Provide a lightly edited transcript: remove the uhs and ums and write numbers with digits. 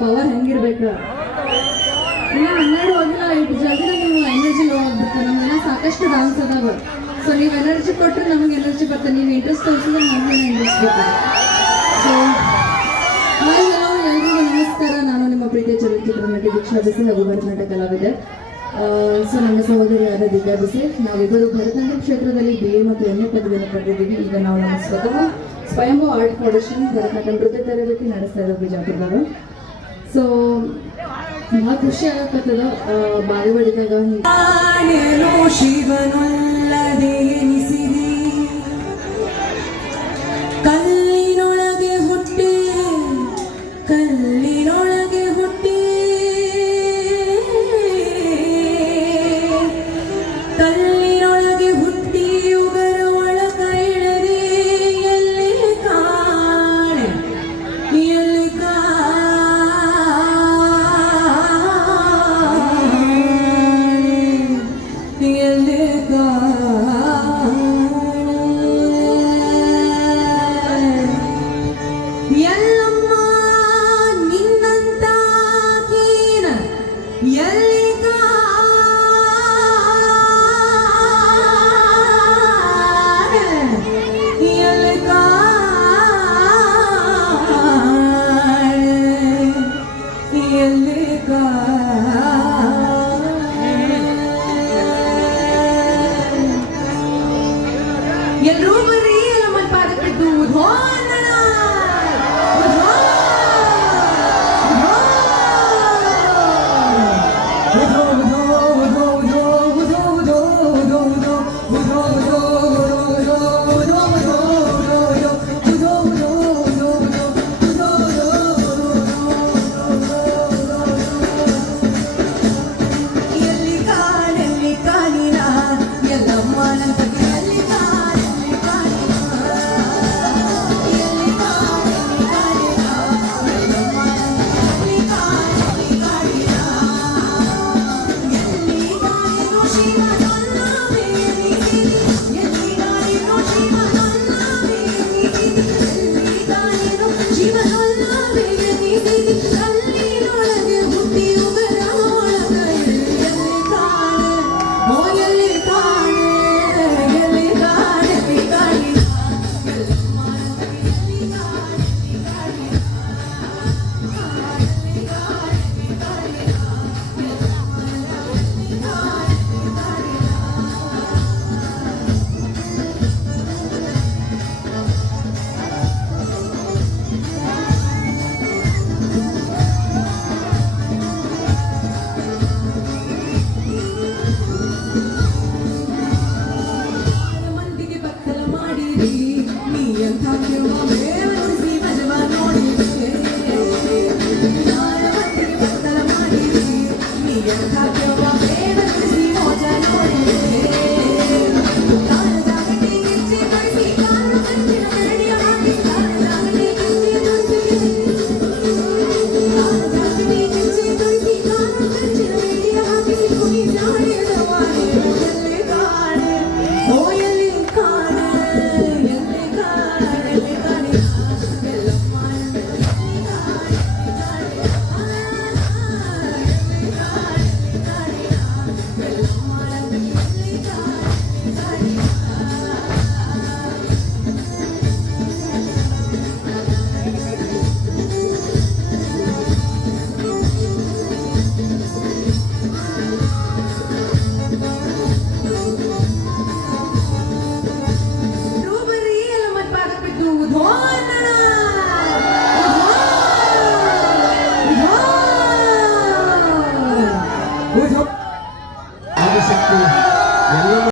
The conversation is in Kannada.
ಪವರ್ ಹೆಂಗಿರ್ಬೇಕು. ಇನ್ನ 12 ಹೋಗಿಲ್ಲ, ಇಟ್ಟು ಜಲ್ದಿ ನೀವು ಎನರ್ಜಿ ಲೋ ಆಗ್ಬಿಡ್ತಾರೆ. ನಮ್ಗೆಲ್ಲ ಸಾಕಷ್ಟು ಡಾನ್ಸ್ ಅದಾವ. ಸೊ ನೀವು ಎನರ್ಜಿ ಕೊಟ್ಟರೆ ನಮಗೆ ಎನರ್ಜಿ ಬರ್ತದೆ. ನೀವು ಇಂಟ್ರೆಸ್ಟ್ ತೋರಿಸಿದ್ರೆ ನಮಗೆ ಇಂಟ್ರೆಸ್ಟ್ ಬರ್ತದೆ. ಸೊ ಹಾಯ್ ಹಲೋ ಎಲ್ರಿಗೂ ನಮಸ್ಕಾರ. ನಾನು ನಿಮ್ಮ ಪ್ರೀತಿಯ ಚಲನಚಿತ್ರ ನಟಿ ದೀಕ್ಷಾ ಬಿಸಿ ಹಾಗೂ ಭರತನಾಟ್ಯ ಕಲಾವಿದೆ. ಸೊ ನನ್ನ ಸಹೋದರಿಯಾದ ದಿವ್ಯಾ ಬಿಸಿ. ನಾವಿಬ್ಬರು ಭರತನಾಟ್ಯ ಕ್ಷೇತ್ರದಲ್ಲಿ BA ಮತ್ತು MA ಪದವಿಯನ್ನು ಪಡೆದಿದ್ದೀವಿ. ಈಗ ನಾವು ನಮ್ಮ ಸ್ವತಃ ಸ್ವಯಂಭೂ ಆರ್ಟ್ ಫೌಂಡೇಶನ್ ಭರತನಾಟ್ಯ ನೃತ್ಯ ತರಬೇತಿ ನಡೆಸ್ತಾ ಇದ್ದೀವಿ ಬಿಜಾಪುರದಾಗ. ಸೊ ಭಾಳ ಖುಷಿ ಆಗತ್ತದ ಬಾರಿ ಬಡಿದಾಗ ಶಿವನೊಲ್ಲದೆ ಎನಿಸಿದೆ ಕಲ್ಲಿನೊಳಗೆ ಹುಟ್ಟಿ ಕಲ್ಲಿನೊಳಗೆ ಹುಟ್ಟಿ ಕಲ್ಲಿನೊಳಗೆ ಹುಟ್ಟಿ ಉಗರ ಒಳಗ ಇಳದೆ ಎಲ್ಲಿ ಕಾಣೆ ಎಲ್ಲಿ ಎಲ್ಲಮ್ಮ ನಿನ್ನಂತ ಕೀನ ಎಲ್ಲಿ ಎಲ್ಲಿ ಎಲ್ಲಿ ಎಲ್ಲರೂ ಬರ್ರಿ ಎಲ್ಲ ಮಲ್ಪಾದ ಬಿಟ್ಟು ನೀ ಅಂತ